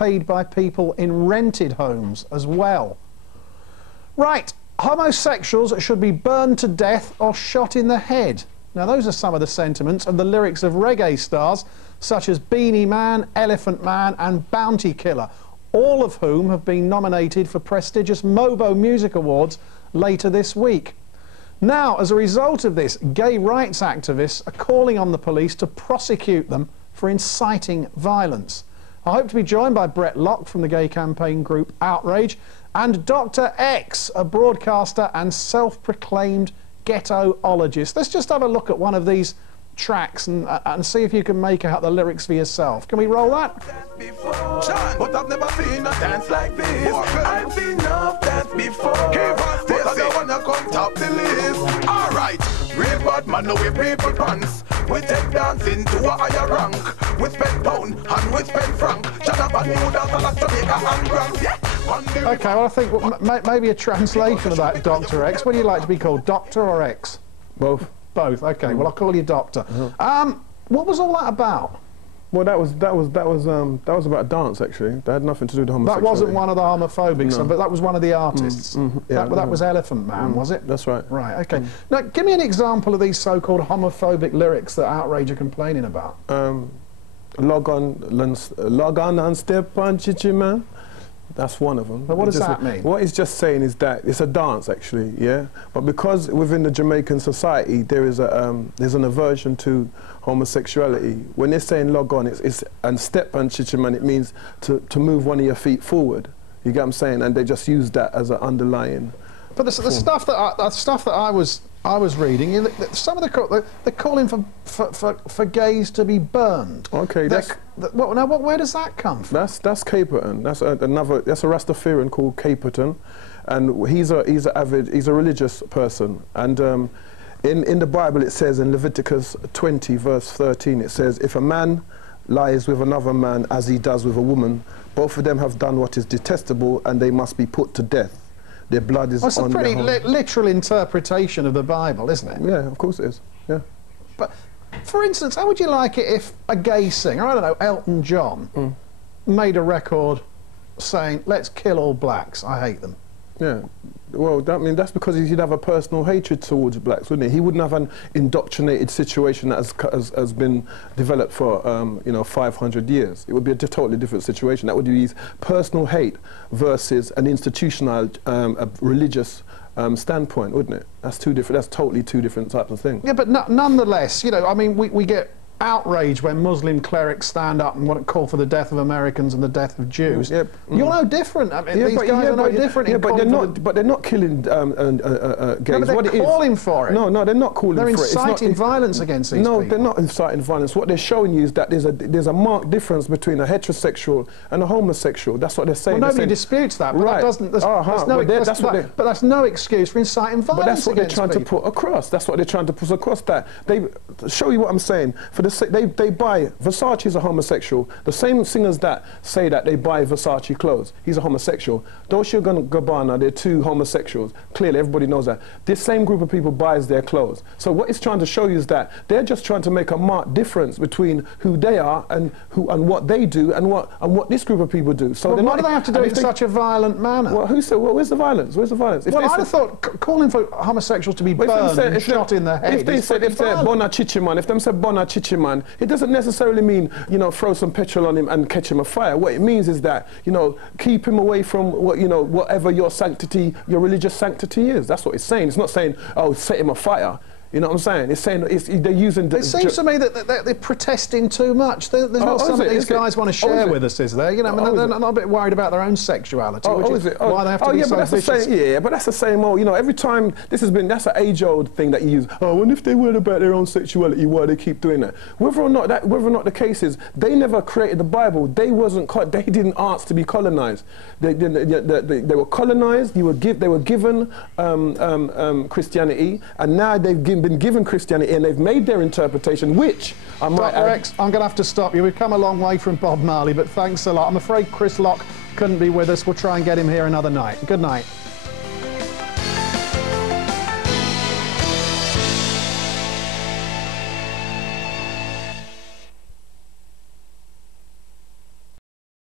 paid by people in rented homes as well. Right, homosexuals should be burned to death or shot in the head. Now those are some of the sentiments of the lyrics of reggae stars such as Beanie Man, Elephant Man and Bounty Killer, all of whom have been nominated for prestigious Mobo Music Awards later this week. Now, as a result of this, gay rights activists are calling on the police to prosecute them for inciting violence. I hope to be joined by Brett Locke from the gay campaign group Outrage and DOCX, a broadcaster and self-proclaimed ghettoologist. Let's just have a look at one of these tracks and see if you can make out the lyrics for yourself. Can we roll that? But I've never seen a dance like this. I've seen enough dance before. But I don't wanna come top the list. Alright, real bad man, no we people pants. We take dancing to a higher rank. We spend pound and we spend franc. Shut up and new dance like Jamaica and Grand. Yeah. Okay, well I think maybe a translation of that, Dr. X. What do you like to be called, Doctor or X? Both. Both. Okay. Well, I'll call you Doctor. What was all that about? Well, that was about dance actually. That had nothing to do with homosexuality. That wasn't one of the homophobics, No. But that was one of the artists. Yeah, that was Elephant Man, was it? That's right. Right. Okay. Now, give me an example of these so-called homophobic lyrics that Outrage are complaining about. Log on and step on, chichi man. That's one of them. But what does that mean? What it's just saying is that it's a dance, actually, yeah. But because within the Jamaican society there is there's an aversion to homosexuality. When they're saying log on, it's and step and chichiman, it means to move one of your feet forward. You get what I'm saying? And they just use that as an underlying. But the stuff that I was reading, some of they're calling for gays to be burned. Okay, where does that come from? That's Caperton. That's a Rastafarian called Caperton, and he's a religious person. And in the Bible it says in Leviticus 20 verse 13 it says, if a man lies with another man as he does with a woman, both of them have done what is detestable and they must be put to death. Their blood is on their hands. It's a pretty literal interpretation of the Bible, isn't it? Yeah, of course it is. Yeah. But, for instance, how would you like it if a gay singer, I don't know, Elton John, made a record saying, let's kill all blacks, I hate them? Yeah. Well, that's because he'd have a personal hatred towards blacks, wouldn't he? He wouldn't have an indoctrinated situation that has been developed for, 500 years. It would be a totally different situation. That would be his personal hate versus an institutional, religious standpoint, wouldn't it? That's two different. That's totally two different types of things. Yeah, but nonetheless, I mean, we get outrage when Muslim clerics stand up and want to call for the death of Americans and the death of Jews. You're no different. I mean, these guys are no different. Yeah, but they're not killing gays. No, but they're calling for it. No, they're not calling for it. They're inciting violence against these people. No, they're not inciting violence. What they're showing you is that there's a marked difference between a heterosexual and a homosexual. That's what they're saying. Well, nobody disputes that, but that doesn't. But that's no excuse for inciting violence. But that's what they're trying to put across. That's what they're trying to put across. That they show you what I'm saying. They buy Versace is a homosexual. The same singers that say that they buy Versace clothes, he's a homosexual. Dolce & Gabbana, they're two homosexuals. Clearly, everybody knows that. This same group of people buys their clothes. So what it's trying to show you is that they're just trying to make a marked difference between who they are and what they do and what this group of people do. So why do they have to do it in such a violent manner? Well, who said? Well, where's the violence? Where's the violence? Well, I'd have thought calling for homosexuals to be burned and shot in the head. If they said Bona Chichiman, if them said Bona Chichiman, it doesn't necessarily mean, throw some petrol on him and catch him afire. What it means is that, keep him away from whatever your sanctity, your religious sanctity is. That's what it's saying. It's not saying, oh, set him afire. You know what I'm saying? It's saying they're using. It seems to me that they're protesting too much. There's not something these guys want to share with us, is there? They're not a bit worried about their own sexuality. Why they have to be so vicious? But that's the same old. Every time that's an age-old thing that you use. Oh, and if they worried about their own sexuality, why they keep doing that? Whether or not the case is, they never created the Bible. They didn't ask to be colonized. They were colonized. They were given Christianity, and now they've been given Christianity and they've made their interpretation, which I'm Dr. X, I'm going to have to stop you. We've come a long way from Bob Marley, but thanks a lot. I'm afraid Chris Locke couldn't be with us. We'll try and get him here another night. Good night.